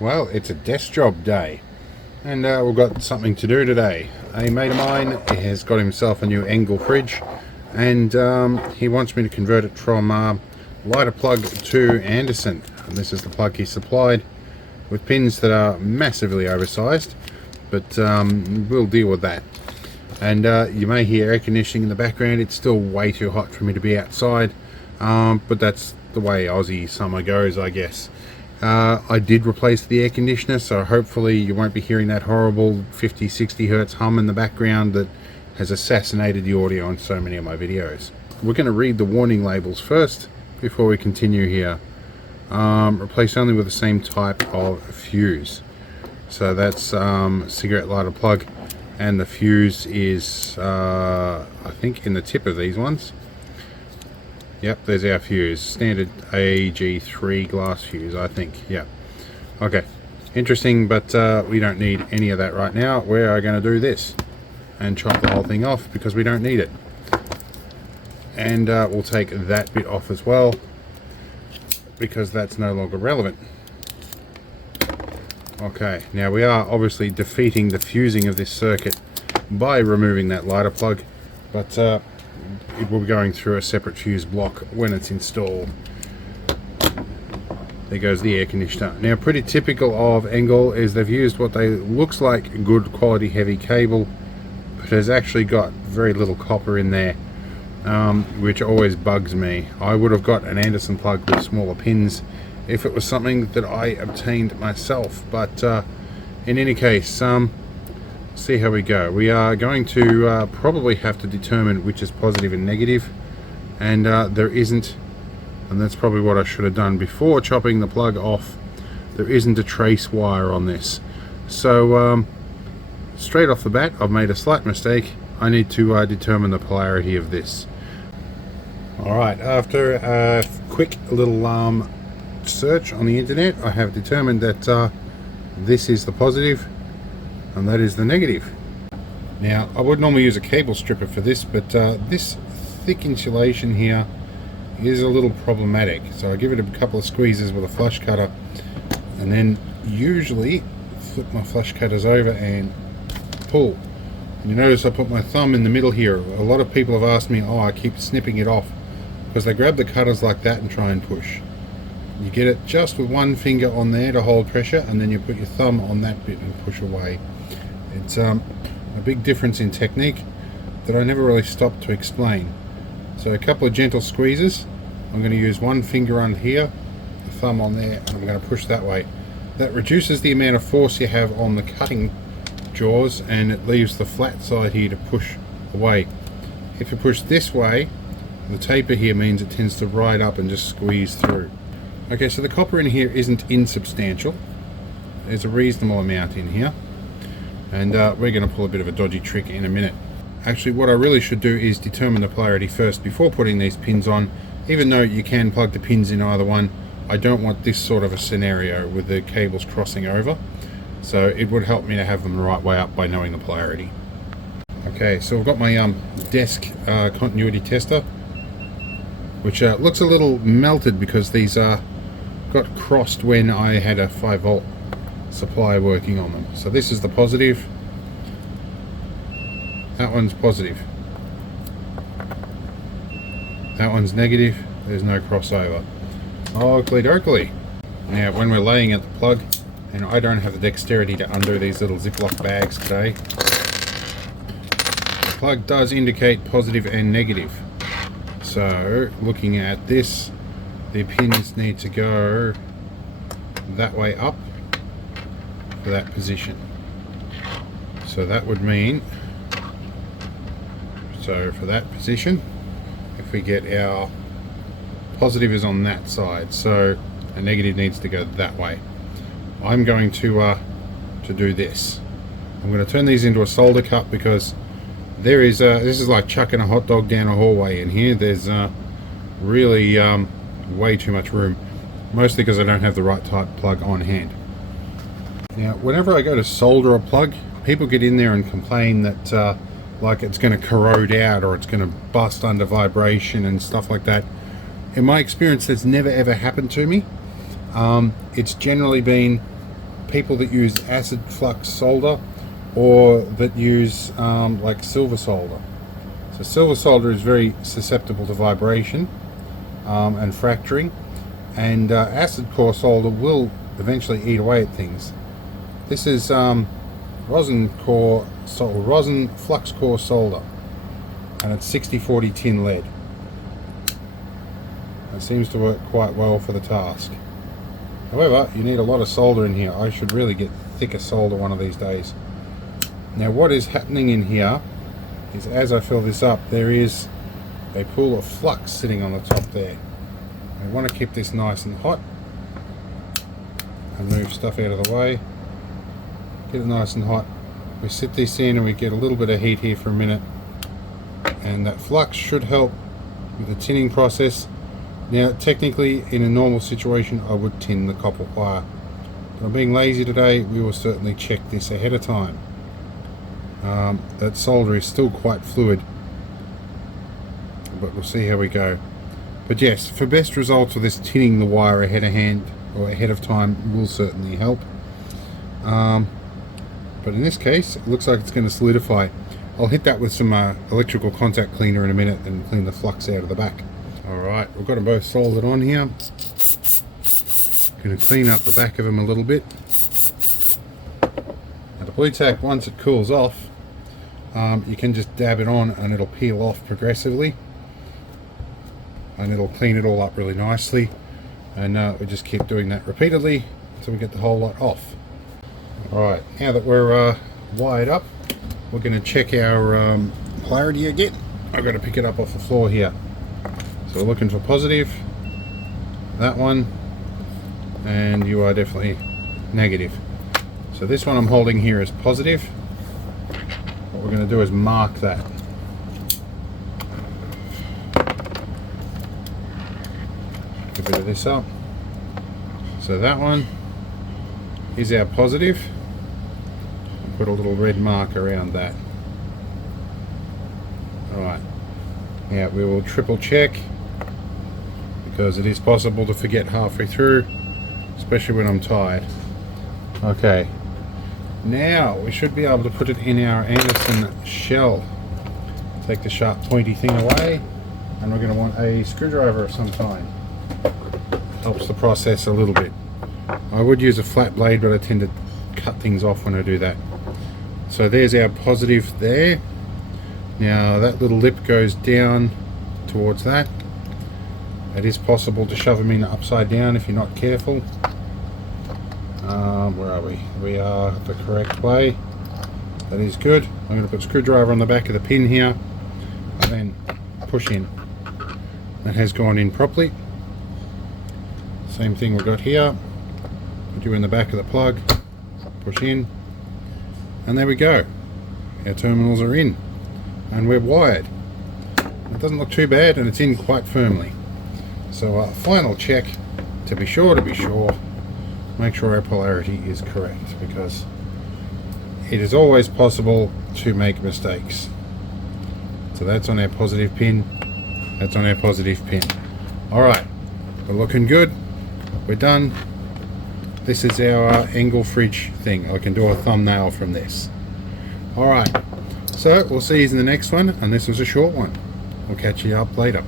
Well, it's a desk job day, and we've got something to do today. A mate of mine has got himself a new Engel fridge, and he wants me to convert it from lighter plug to Anderson. And this is the plug he supplied, with pins that are massively oversized, but we'll deal with that. And you may hear air conditioning in the background. It's still way too hot for me to be outside, but that's the way Aussie summer goes, I guess. I did replace the air conditioner, so hopefully you won't be hearing that horrible 50-60 hertz hum in the background that has assassinated the audio on so many of my videos. We're going to read the warning labels first before we continue here. Replace only with the same type of fuse. So that's cigarette lighter plug, and the fuse is I think in the tip of these ones. Yep, there's our fuse. Standard AG3 glass fuse, I think. Yeah. Okay. Interesting, but we don't need any of that right now. We are going to do this and chop the whole thing off because we don't need it. And we'll take that bit off as well because that's no longer relevant. Okay, now we are obviously defeating the fusing of this circuit by removing that lighter plug, but it will be going through a separate fuse block when it's installed. There goes the air conditioner. Now, pretty typical of Engel is they've used what they looks like good quality heavy cable, but has actually got very little copper in there, which always bugs me. I would have got an Anderson plug with smaller pins if it was something that I obtained myself, but in any case, see how we go. We are going to probably have to determine which is positive and negative, and there isn't, and that's probably what I should have done before chopping the plug off. There isn't a trace wire on this, so straight off the bat I've made a slight mistake. I need to determine the polarity of this. Alright, after a quick little search on the internet, I have determined that this is the positive and that is the negative. Now, I would normally use a cable stripper for this, but this thick insulation here is a little problematic, so I give it a couple of squeezes with a flush cutter, and then usually flip my flush cutters over and pull. And you notice I put my thumb in the middle here. A lot of people have asked me, I keep snipping it off, because they grab the cutters like that and try and push. You get it just with one finger on there to hold pressure, and then you put your thumb on that bit and push away. It's a big difference in technique that I never really stopped to explain. So a couple of gentle squeezes. I'm going to use one finger on here, the thumb on there, and I'm going to push that way. That reduces the amount of force you have on the cutting jaws, and it leaves the flat side here to push away. If you push this way, the taper here means it tends to ride up and just squeeze through. Okay, so the copper in here isn't insubstantial. There's a reasonable amount in here, and we're going to pull a bit of a dodgy trick in a minute. Actually, what I really should do is determine the polarity first before putting these pins on. Even though you can plug the pins in either one, I don't want this sort of a scenario with the cables crossing over, so it would help me to have them the right way up by knowing the polarity. Okay, so I've got my desk continuity tester, which looks a little melted because these got crossed when I had a 5-volt supply working on them. So this is the positive, that one's positive, that one's negative. There's no crossover. Oakley dokley. Now when we're laying at the plug, and I don't have the dexterity to undo these little Ziploc bags today, the plug does indicate positive and negative. So looking at this, the pins need to go that way up for that position. So that would mean, so for that position, if we get our positive is on that side, so a negative needs to go that way. I'm going to do this. I'm going to turn these into a solder cup because there is this is like chucking a hot dog down a hallway in here. There's really way too much room, mostly because I don't have the right type plug on hand. Now whenever I go to solder a plug, people get in there and complain that like it's going to corrode out or it's going to bust under vibration and stuff like that. In my experience, that's never ever happened to me. It's generally been people that use acid flux solder or that use like silver solder. So silver solder is very susceptible to vibration and fracturing, and acid core solder will eventually eat away at things. This is rosin flux core solder, and it's 60/40 tin lead. It seems to work quite well for the task. However, you need a lot of solder in here. I should really get thicker solder one of these days. Now what is happening in here is, as I fill this up, there is a pool of flux sitting on the top there. I want to keep this nice and hot and move stuff out of the way. Get it nice and hot. We sit this in and we get a little bit of heat here for a minute, and that flux should help with the tinning process. Now technically in a normal situation I would tin the copper wire, but I'm being lazy today. We will certainly check this ahead of time. That solder is still quite fluid, but we'll see how we go. But yes, for best results with this, tinning the wire ahead of time will certainly help. But in this case it looks like it's going to solidify. I'll hit that with some electrical contact cleaner in a minute and clean the flux out of the back. Alright, we've got them both soldered on here. Going to clean up the back of them a little bit. Now the Blu-Tack, once it cools off, you can just dab it on and it'll peel off progressively, and it'll clean it all up really nicely, and we just keep doing that repeatedly until we get the whole lot off. Alright, now that we're wired up, we're going to check our polarity again. I've got to pick it up off the floor here. So we're looking for positive, that one, and you are definitely negative. So this one I'm holding here is positive. What we're going to do is mark that. Get a bit of this up. So that one is our positive. Put a little red mark around that. Alright, now we will triple check, because it is possible to forget halfway through, especially when I'm tired. Okay, now we should be able to put it in our Anderson shell. Take the sharp pointy thing away, and we're going to want a screwdriver of some kind. Helps the process a little bit. I would use a flat blade, but I tend to cut things off when I do that. So there's our positive there. Now that little lip goes down towards that. It is possible to shove them in upside down if you're not careful. Where are we? We are the correct way. That is good. I'm going to put a screwdriver on the back of the pin here and then push in. That has gone in properly. Same thing we've got here. Put you in the back of the plug, push in, and there we go. Our terminals are in and we're wired. It doesn't look too bad, and it's in quite firmly. So final check to be sure, make sure our polarity is correct, because it is always possible to make mistakes. So that's on our positive pin, that's on our positive pin. Alright, we're looking good, we're done. This is our Engel fridge thing. I can do a thumbnail from this. Alright, so we'll see you in the next one, and this was a short one. We'll catch you up later.